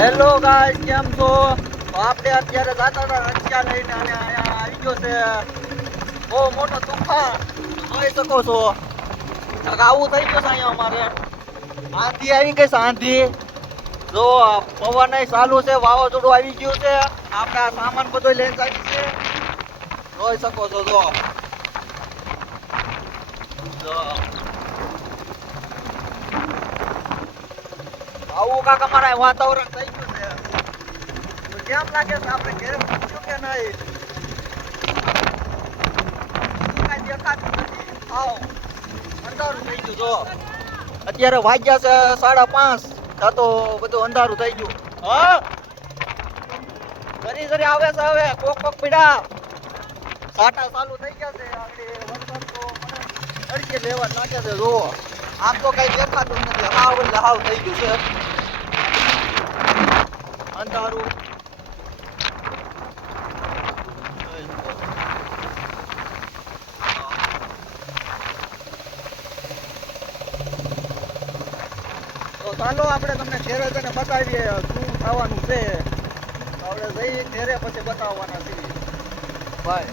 Hello guys, કેમ છો? તો આપણે અત્યારે જાતા હતા રંજિયા લઈને અને અહીંયા આવી ગયો છે બહુ મોટો તુફાન. જોઈ શકો છો આવું થઈ ગયું છે અહીંયા અમારે. આંધી આવી ગઈ છે, આંધી. જો પવન ચાલુ છે, વાવાઝોડું આવી ગયું છે. આપણે આ સામાન બધો લઈને જાય છે. જોઈ શકો છો. જો આવું કાક અમારા વાતાવરણ થઈ ગયું છે. તો કેમ લાગે છે આપણે ઘરે પહોંચ્યું કે નહીં? કાંઈ દેખાતું નથી. આવો અંધારું થઈ ગયું. જો અત્યારે વાગ્યા છે 5:30. તો બધું અંધારું થઈ ગયું. હા જરી જરી આવે છે. હવે કોક પીડા સાટા ચાલુ થઈ ગયા છે. આગળ વરસાદ તો અડકે લેવા લાગે છે. જો આમ તો કઈ દેખાતું નથી. હાવ એટલે હાવ થઈ ગયું છે અંધારું. તો ચાલો આપણે તમને ઘેરે જઈને બતાવીએ શું થવાનું છે. આપણે જઈએ ઘેરે પછી બતાવવાના છીએ. બાય.